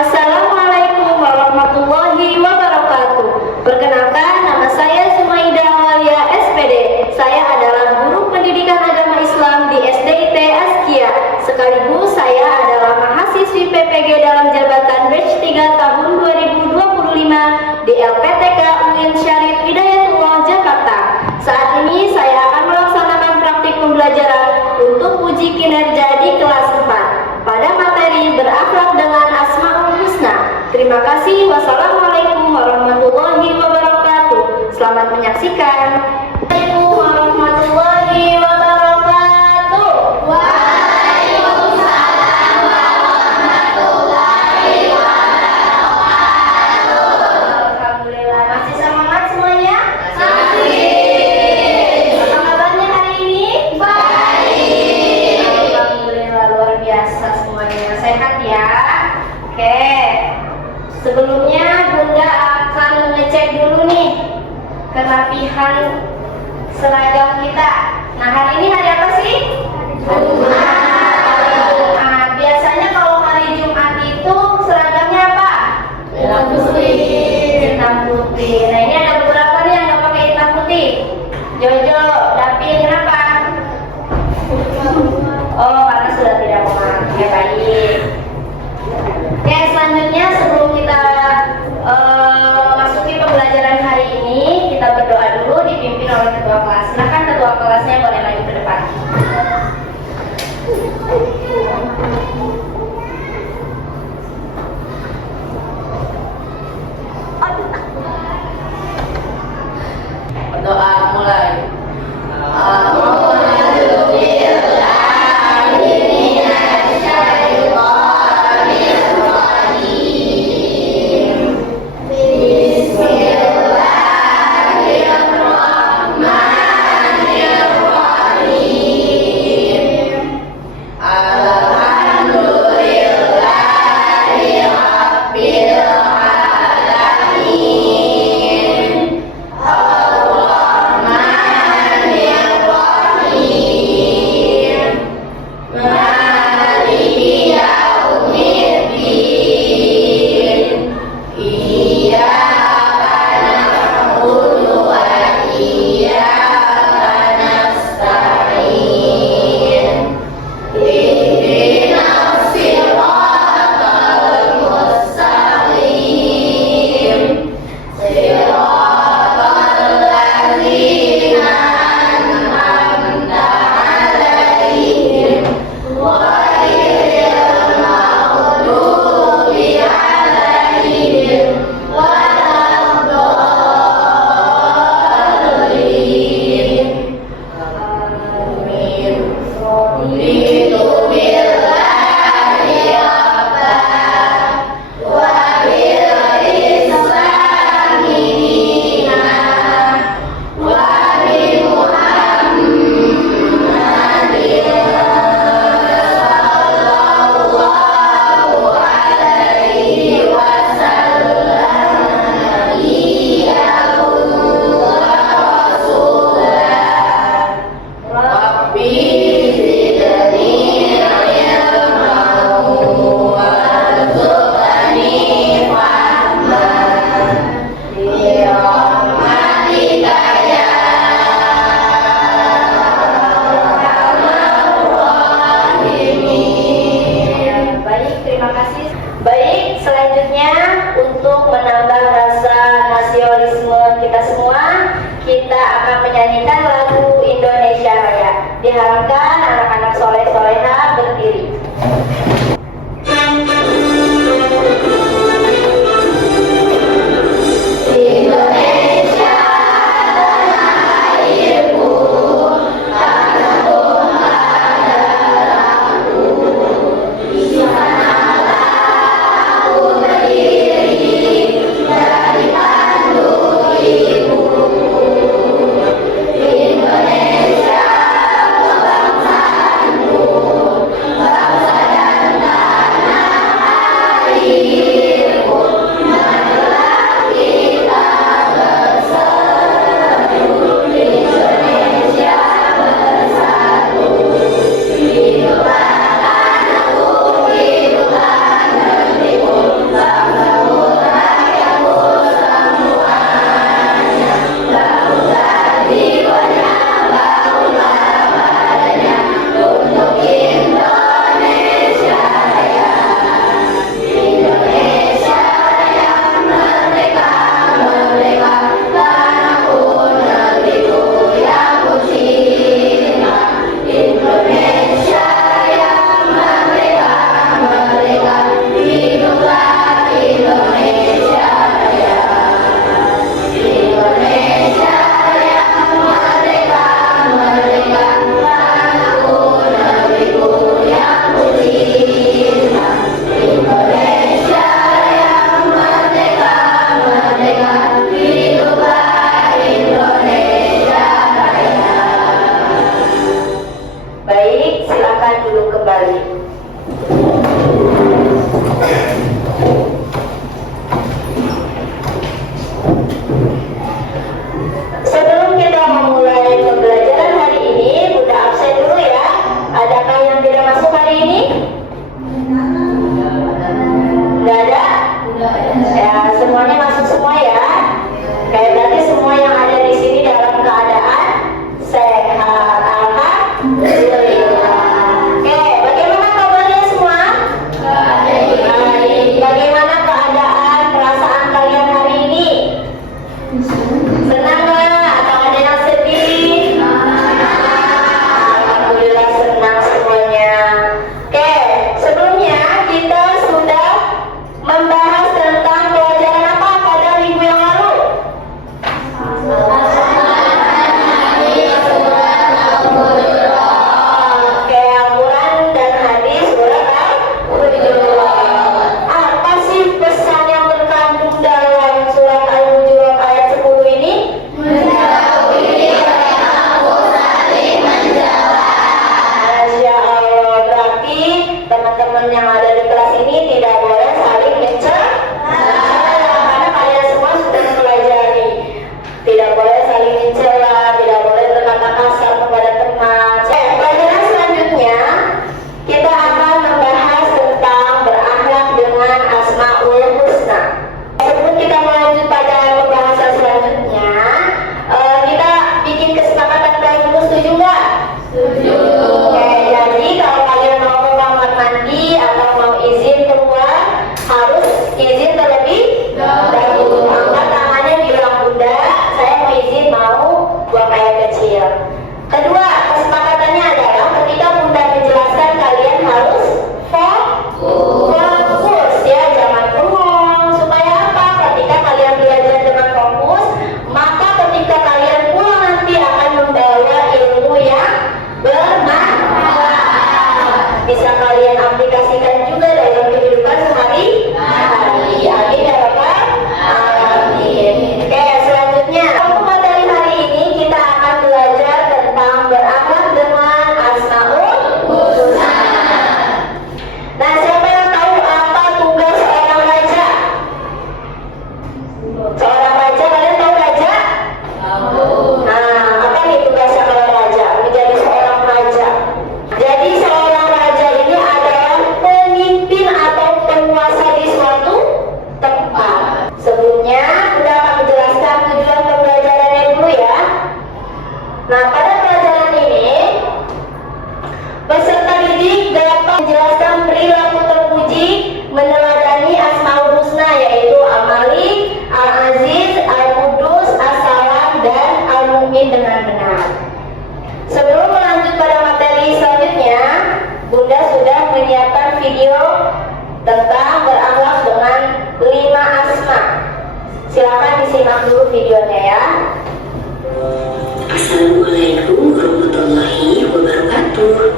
Assalamualaikum warahmatullahi wabarakatuh. Perkenalkan, nama saya Sumaida Amalia SPD. Saya adalah guru pendidikan agama Islam di SDIT Askia. Sekaligus saya adalah mahasiswi PPG dalam jabatan batch 3 tahun 2025 di LPTK UIN Syarif Hidayatullah Jakarta. Saat ini saya akan melaksanakan praktik pembelajaran untuk uji kinerja di kelas 4 pada materi berakhlak dengan Asmaul Husna. Terima kasih. Wassalamualaikum warahmatullahi wabarakatuh. Selamat menyaksikan. Assalamualaikum warahmatullahi wabarakatuh. Waalaikumsalam warahmatullahi wabarakatuh. Alhamdulillah, masih semangat semuanya? Masih. Apa kabarnya hari ini? Baik. Alhamdulillah, luar biasa semuanya. Sehat ya? Oke. Sebelumnya Bunda akan mengecek dulu nih kerapihan seragam kita. Nah, hari ini hari apa sih? Jumat. Biasanya kalau hari Jumat itu seragamnya apa? Hitam putih. Hitam putih. Nah, ini ada beberapa nih yang nggak pakai hitam putih. Jojo, Dapin, kenapa? Oh, karena sudah tidak memakai. Baik. Oke, selanjutnya sebelum kita masuki pembelajaran hari ini, kita berdoa dulu dipimpin oleh ketua kelas. Silakan ketua kelasnya boleh maju ke depan. Doa mulai. Baik, selanjutnya untuk menambah rasa nasionalisme kita semua, kita akan menyanyikan lagu Indonesia Raya. Diharapkan anak-anak soleh-soleha berdiri. Dari pandu ibu teman-teman yang ada di kelas ini tidak boleh saling mencela, karena kalian semua sudah mempelajari. Tidak boleh saling mencela, tidak boleh berkata kasar kepada teman. Pelajaran selanjutnya kita akan membahas tentang berakhlak dengan Asmaul Husna. Sebelum kita melanjut pada pembahasan selanjutnya, kita bikin kesepakatan kalian dulu, setuju nggak? Setuju. Oke, jadi kalau kalian mau ke kamar mandi atau mau izin keluar, harus izin terlebih dahulu. Angkat tangannya bilang bunda, saya mau izin mau buang air kecil. Kedua, kesepakatannya adalah ketika bunda menjelaskan kalian harus fokus ya, jangan bengong. Supaya apa? Ketika kalian belajar dengan fokus, maka ketika kalian pulang nanti akan membawa ilmu yang bermanfaat. Bisa kalian aplikasikan juga dalam kehidupan sehari-hari. Amin ya rabbal alamin. Oke, selanjutnya untuk materi hari ini kita akan belajar tentang berakhlak dengan Asmaul Husna. Nah, siapa yang tahu apa tugas seorang raja? Seorang raja, kalian tahu raja? Tahu. Nah, apa nih tugasnya kalau raja? Menjadi seorang raja. Jadi seorang raja ini adalah pemimpin atau penguasa di suatu tempat. Sebelumnya sudah akan menjelaskan tujuan pembelajarannya dulu ya. Nah, pada pelajaran ini peserta didik dapat menjelaskan perilaku terpuji meneladani Asmaul Husna, yaitu Al-Malik, Al-Aziz, Al-Qudus, As-Salam, dan Al-Mu'min dengan benar. Sebelum melanjut pada materi selanjutnya, Bunda sudah menyiapkan video tentang berakhlak dengan 5 asma. Silakan disimak dulu videonya ya. Assalamualaikum warahmatullahi wabarakatuh.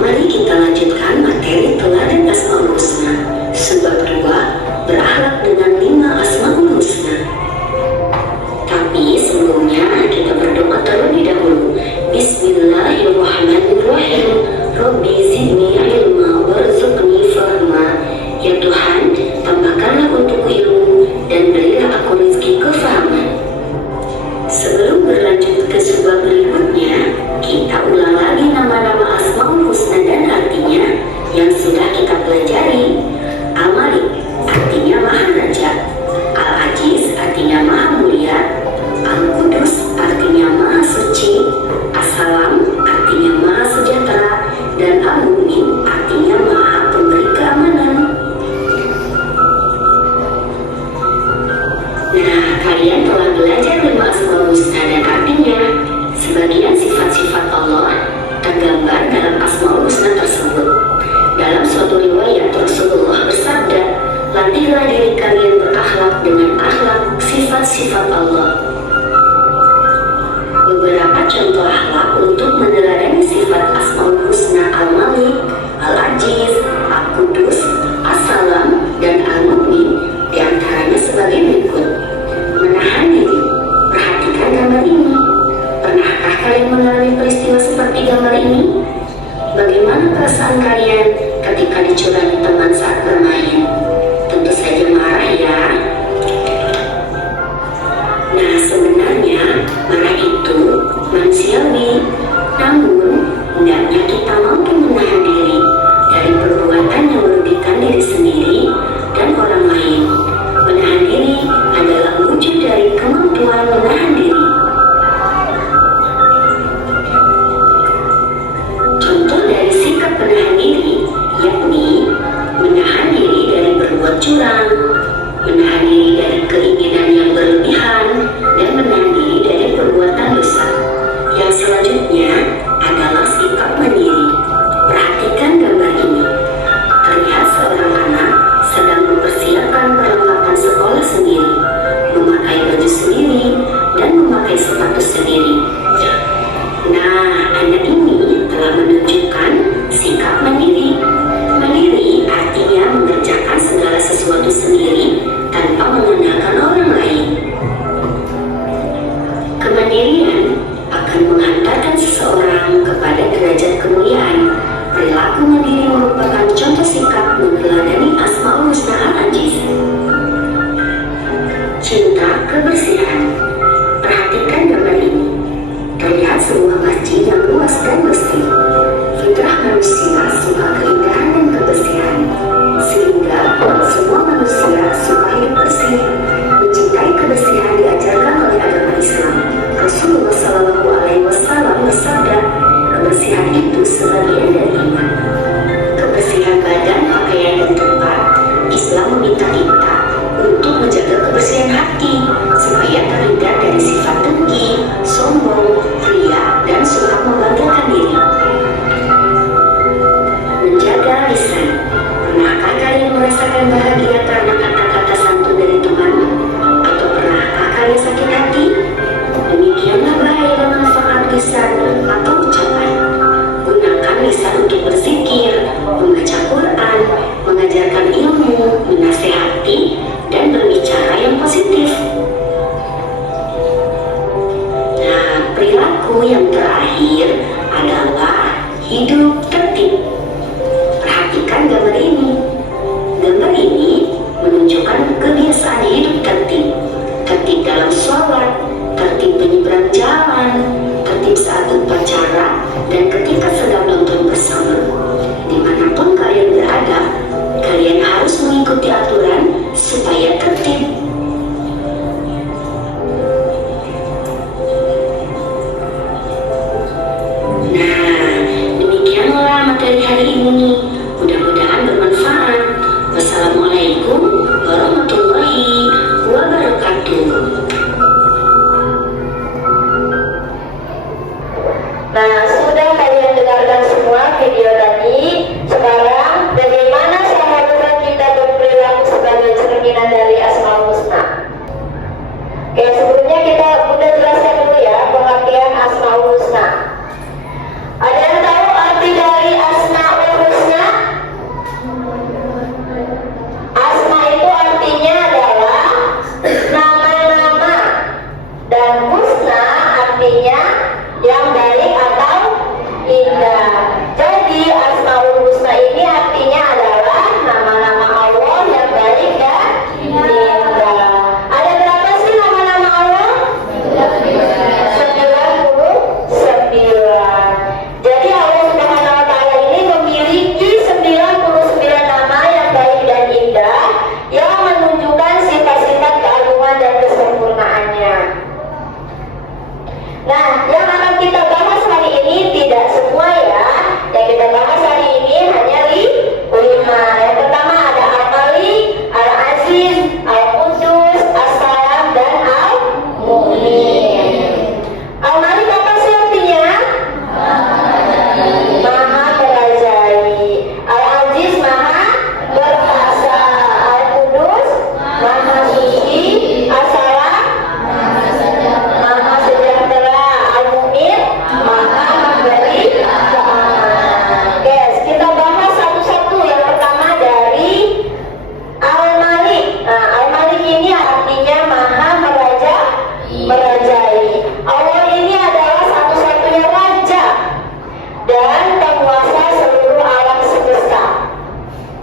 Mari kita lanjutkan materi teladan Asmaul Husna. Sebab 2, berakhlak dengan 5 Asmaul Husna. Tapi sebelumnya kita berdoa terlebih dahulu. Bismillahirrahmanirrahim. Rabbi zidni ilma warzuqni fahma. Ya Tuhan, tambahkanlah untukku ilmu dan berilah aku rezeki kefahaman. Sebelum berlanjut ke sebab berikutnya, kita ulang lagi nama-nama Asmaul Husna dan artinya yang sudah kita pelajari. Al-Malik artinya Maha Raja, Al-Aziz artinya Maha Mulia, Al-Qudus artinya Maha Suci, As-Salam artinya Maha Sejahtera, dan Al-Mu'min artinya Maha Pemberi Keamanan. Nah, kalian telah belajar 5 Asmaul Husna dan artinya. Sebagian sifat-sifat Allah tergambar dalam Asmaul Husna tersebut. Dalam suatu riwayat Rasulullah bersabda, latihlah diri kalian berakhlak dengan akhlak sifat-sifat Allah. Beberapa contoh akhlak untuk meneladani sifat Asmaul Husna Al-Malik, Al-Aziz, Al-Qudus, As-Salam, dan Al-Mu'min diantaranya sebagai berikut. Menahan diri. Perhatikan gambar ini. Pernahkah kalian mengalami peristiwa seperti gambar ini? Bagaimana perasaan kalian ketika dicurangi teman saat bermain? Tentu saja marah ya. Nah, sebenarnya marah itu manusiawi. Namun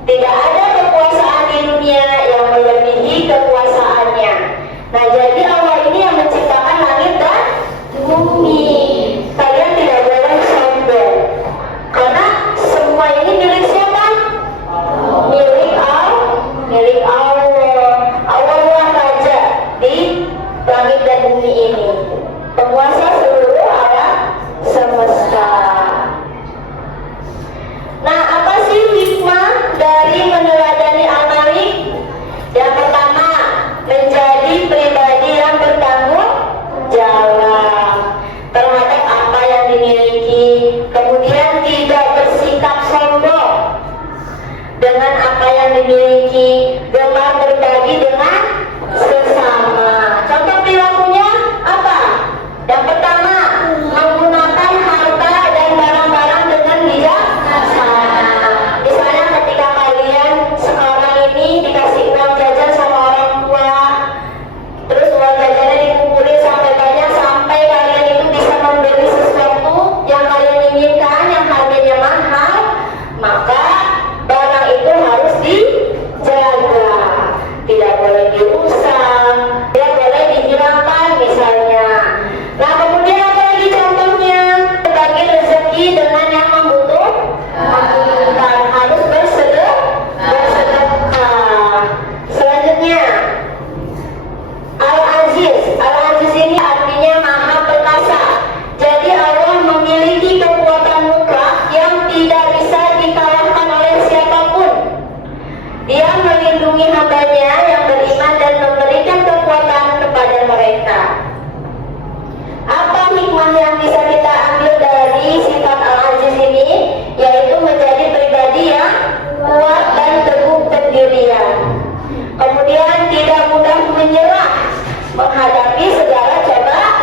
Tidak ada kekuasaan di dunia yang melebihi kekuasaannya. Nah, jadi Allah ini yang menciptakan langit dan bumi. Kalian tidak boleh sombong, karena semua ini milik siapa? Milik Allah. Allah lah raja di langit dan bumi ini, penguasa seluruh alam semesta. Nah, apa sih hikmah dari meneladani Al-Malik? Yang pertama, menjadi pribadi yang bertanggung jawab terhadap apa yang dimiliki, kemudian tidak bersikap sombong dengan apa yang dimiliki, gemar berbagi dengan sesama. Contoh perilakunya apa? Yang pertama, menggunakan harta dan barang-barang dengan bijaksana. Misalnya ketika kalian sekarang ini dikasih uang jajan sama orang tua, terus uang jajannya dikumpulin sampai banyak, sampai kalian itu bisa membeli sesuatu yang kalian inginkan, yang harganya mahal, maka barang itu harus dijaga, tidak boleh dirusak, tidak boleh dihilangkan misalnya. Nah, kemudian apa lagi contohnya? Berbagi rezeki dengan yang membutuhkan, harus bersedekah. Selanjutnya, Al-Aziz ini artinya maha perkasa. Jadi Allah memiliki kekuatan mutlak yang tidak bisa dikalahkan oleh siapapun. Dia melindungi hambanya yang beriman dan memberikan kekuatan kepada mereka. Apa hikmah yang bisa kita ambil dari sifat Al-Aziz ini? Yaitu menjadi pribadi yang kuat dan teguh pendirian. Kemudian tidak mudah menyerah menghadapi segala cobaan.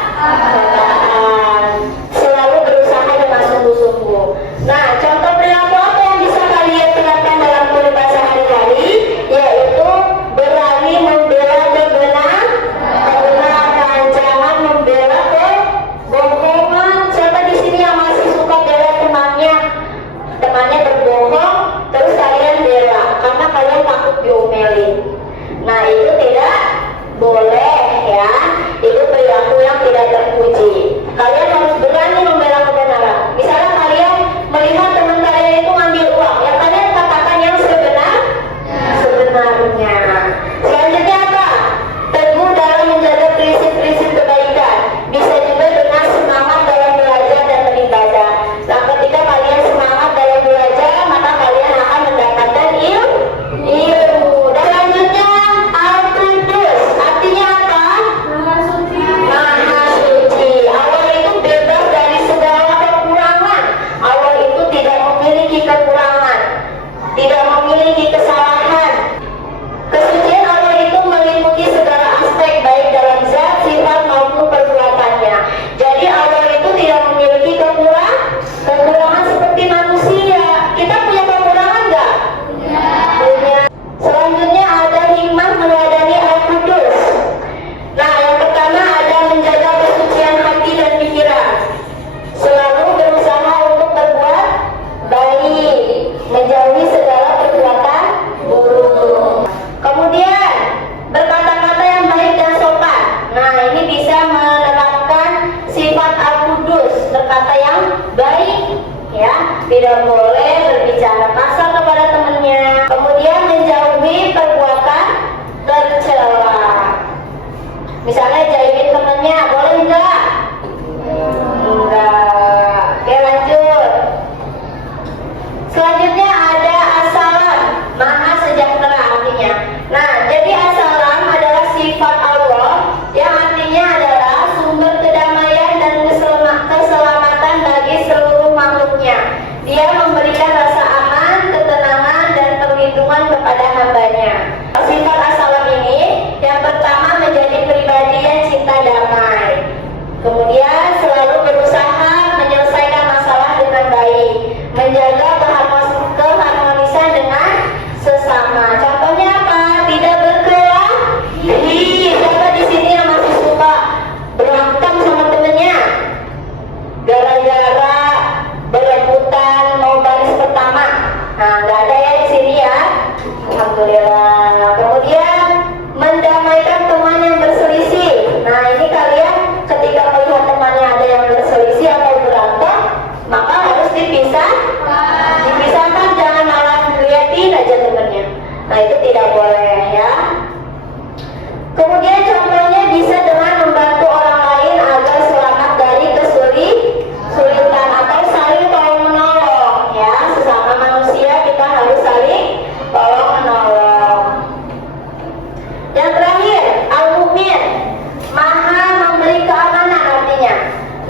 Selalu berusaha dengan sungguh-sungguh. Nah, contoh perilaku apa yang bisa kalian terapkan dalam kehidupan sehari-hari? Yaitu berani membela kebenaran, jangan membela kebohongan. Siapa di sini yang masih suka bela temannya berbohong, terus kalian bela karena kalian takut diomelin? Nah, itu tidak boleh ya. Itu Alhamdulillah. Kemudian mendamaikan teman yang berselisih. Nah, ini kalian ketika melihat temannya ada yang berselisih atau berantem, maka harus dipisahkan, jangan malah liatin aja temennya. Nah, itu tidak boleh ya. Kemudian contohnya bisa dengan membantu orang lain agar selamat dari kesulitan atau saling tolong menolong ya. Sesama manusia kita harus saling tolong menolong. Yang terakhir, al-mu'min, maha memberi keamanan artinya.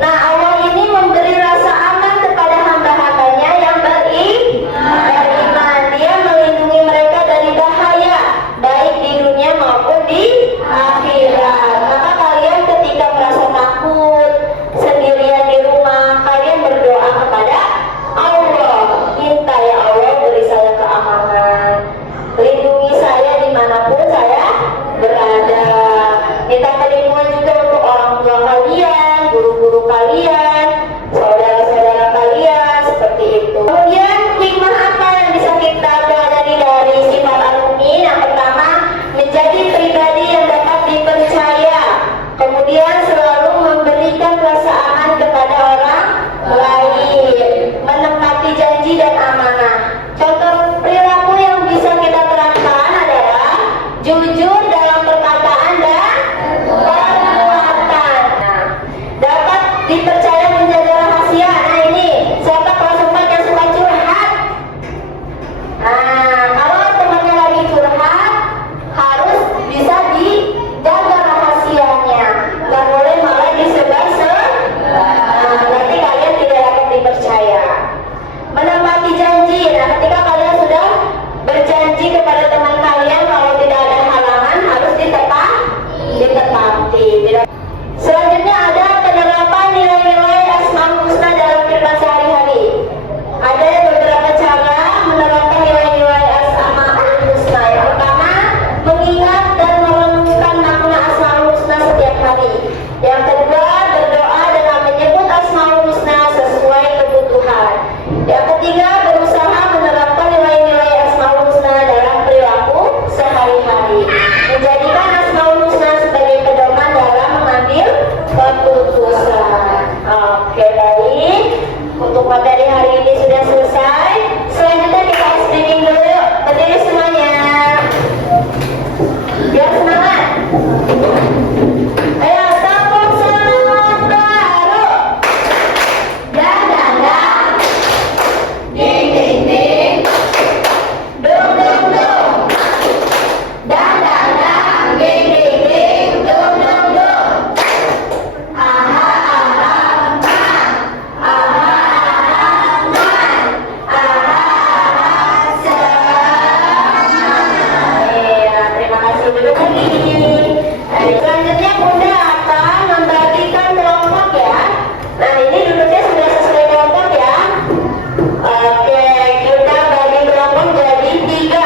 Nah, Allah ini memberi rasa aman kepada hamba-hambanya yang beriman. Dia melindungi mereka dari bahaya, baik di dunia maupun di akhirat. Maka kalian ketika merasa takut, sendirian di rumah, kalian berdoa kepada Allah. Minta, ya Allah, beri saya keamanan. Lindungi saya dimanapun saya berada. Minta perlindungan juga untuk orang tua kalian, guru-guru kalian, saudara-saudara kalian, seperti itu. Kemudian hikmah apa yang bisa kita pelajari dari sifat al-mu'min? Yang pertama, menjadi pribadi yang dapat dipercaya. Kemudian selalu memberikan rasa aman kepada orang lain, menepati janji dan amanah. Contoh perilaku yang bisa kita terapkan adalah jujur dalam perkataan dan perbuatan. Nah, dapat dipercaya menjaga rahasia. Nah, ini siapa kelas 4 yang suka curhat? Nah, kalau temannya lagi curhat, harus bisa dijaga rahasianya. Nggak boleh malah disebar-sebar. Nanti kalian tidak dapat dipercaya. Menepati janji. Nah, ketika kalian sudah berjanji kepada teman kalian kalau tidak ada halangan, harus ditepati. Selanjutnya ada penerapan nilai-nilai Asmaul Husna dalam kehidupan sehari-hari. Ada beberapa cara menerapkan nilai-nilai Asmaul Husna. Yang pertama, mengingat dan merenungkan makna Asmaul Husna setiap hari. Yang kedua, berdoa dengan menyebut Asmaul Husna sesuai kebutuhan. Yang ketiga, berusaha menerapkan nilai-nilai Asmaul Husna dalam perilaku sehari-hari. Menjadikan Asmaul Husna sebagai pedoman dalam mengambil keputusan. Oke, baik. Untuk materi hari ini sudah selesai. Selanjutnya kita streaming dulu yuk. Berdiri semuanya. Biar semangat. Ayo, tepuk semangat baru. Dan. Ding, ding, ding. Dung, dung, dung. Dan. Ding, ding, ding. Dung, dung, dung. Aha, aha, man. Aha, aha, man. Aha, aha, semangat. Iya, terima kasih dulu lagi. Selanjutnya Bunda akan membagikan kelompok ya. Nah, ini duduknya sudah sesuai kelompok ya. Oke, kita bagi kelompok jadi 3.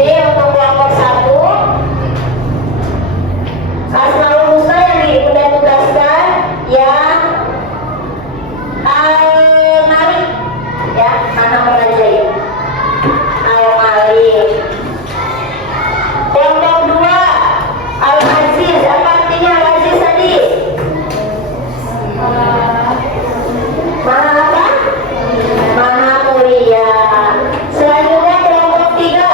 Ini untuk kelompok 1, Asmaul Husna yang Bunda tugaskan yang Al-Malik ya, anak pengajaib Al-Malik. Kelompok 2, Al-Aziz. Apa artinya Al-Aziz tadi? Maha apa? Maha mulia. Selanjutnya kelompok 3,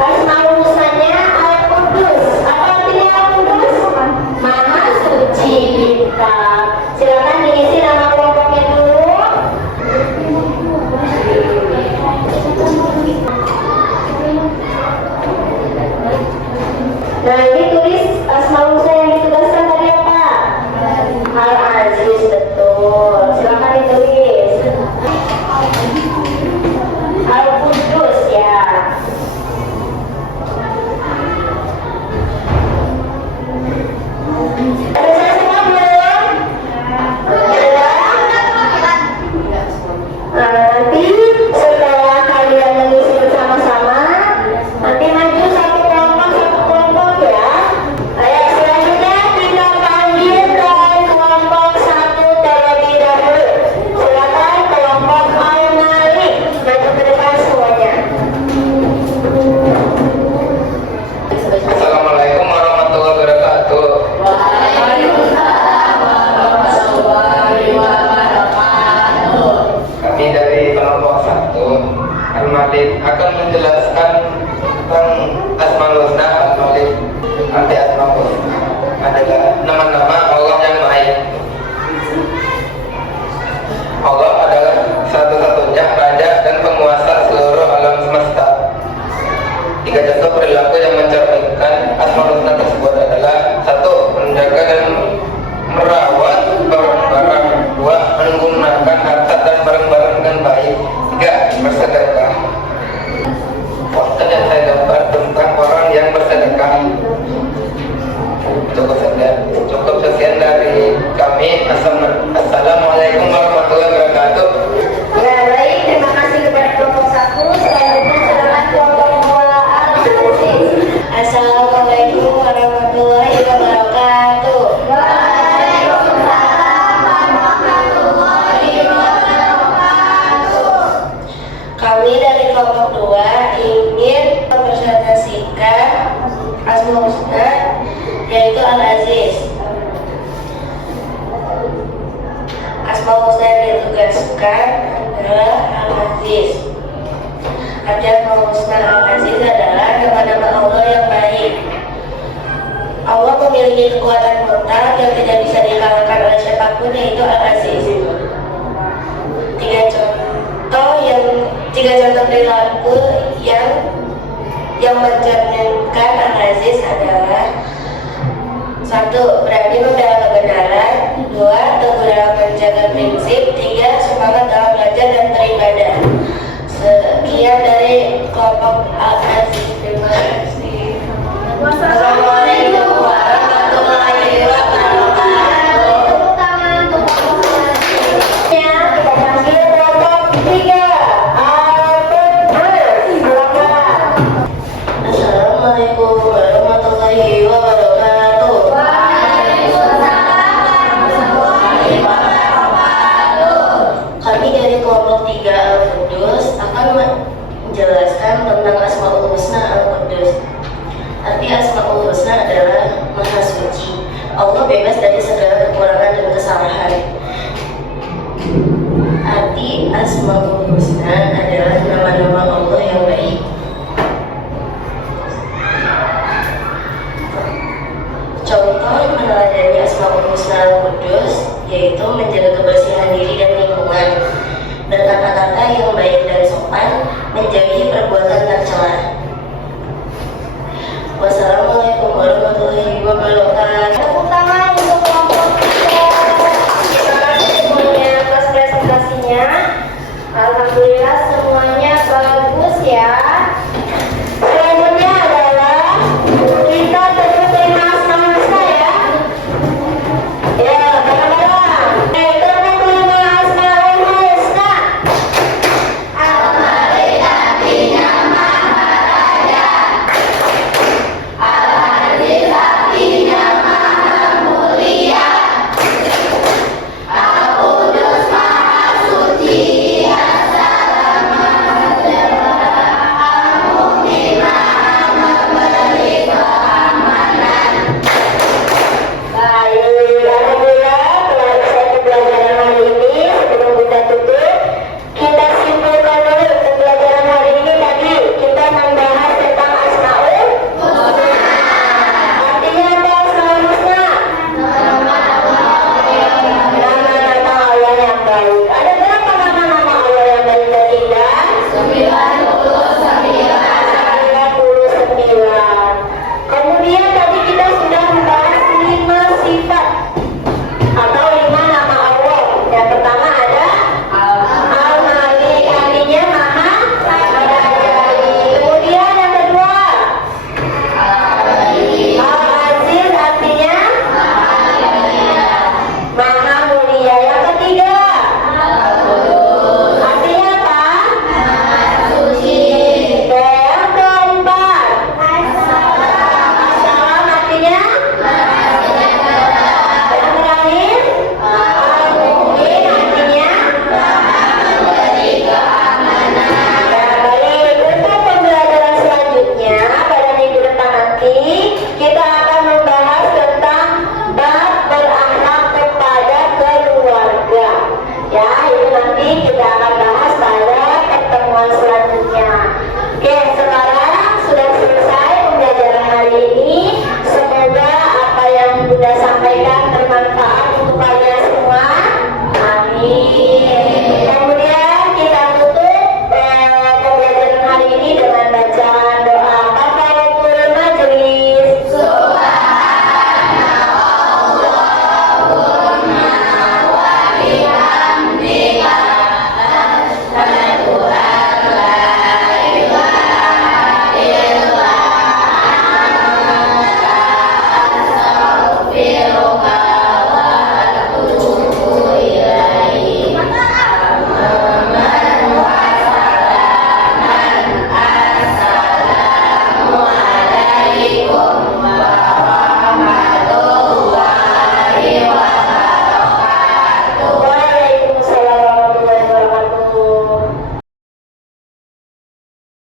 Asmaul Husnanya Al-Qudus. Apa artinya Al-Qudus? Maha suci, pintar. Silakan diisi nama kelompoknya dulu. Nah, ini tulis Asmaul Husna yang ditugaskan tadi apa? Al-Aziz, betul. Silakan ditulis. Al-Qudus ya. Ada saya semua belum? Sudah? Nah, nanti setelah kalian mengisi bersama-sama, nanti maju satu kelompok ya. Ayo, selanjutnya kita panggilkan kelompok 1 terlebih dahulu. Silakan kelompok Al-Malik maju ke depan wabarakatuh. Al-Malik akan menjelaskan tentang Asmaul Husna. Al-Malik arti Asmaul Husna adalah nama-nama Allah yang baik. Allah adalah satu-satunya raja dan penguasa seluruh alam semesta. Tiga contoh perilaku yang mencerminkan Asmaul Husna tersebut adalah: satu, menjaga dan merawat barang-barang; dua, menggunakan harta dan barang-barang dengan baik; tiga, bersedekah. Waktu yang saya dapat tentang orang yang bersedekah. Cukup sekian dari kami. Assalamualaikum warahmatullahi wabarakatuh. Ya, baik, terima kasih kepada kelompok 1. Selanjutnya silakan kelompok 2 Al-Aziz. Assalamualaikum warahmatullahi wabarakatuh. Waalaikumsalam warahmatullahi wabarakatuh. Kami dari kelompok 2 ingin mempresentasikan Asmaul Husna, yaitu Al-Aziz. Asmaul Husna yang ditugaskan adalah Al-Aziz. Arti Asmaul Husna Al-Aziz adalah nama-nama Allah yang baik. Allah memiliki kekuatan mutlak yang tidak bisa dikalahkan oleh siapapun, yaitu Al-Aziz. Tiga contoh perilaku yang mencerminkan Al-Aziz adalah: satu, berani membela kebenaran; dua, teguh dalam menjaga prinsip; tiga, semangat dalam belajar dan beribadah. Sekian dari kelompok Al-Aziz. Terima kasih. Wassalamualaikum warahmatullahi wabarakatuh. Tepuk tangan untuk kita panggil kelompok 3 Al-Qur'an. Silakan. Assalamualaikum warahmatullahi wabarakatuh. Kami dari kelompok 3 Al-Qudus akan menjelaskan tentang Asmaul Husna Al-Qudus. Arti Asmaul Husna adalah Maha Suci. Allah bebas dari segala kekurangan dan kesalahan. Arti Asmaul Husna adalah nama-nama Allah yang baik. Contoh meneladani Asmaul Husna Al-Qudus yaitu menjaga kebersihan diri dan lingkungan, berkata-kata yang baik dan sopan, menjauhi perbuatan tercela. Wassalamualaikum warahmatullahi wabarakatuh. Tepuk tangan untuk kelompok 3. Terima kasih semuanya atas presentasinya. Alhamdulillah semuanya bagus ya.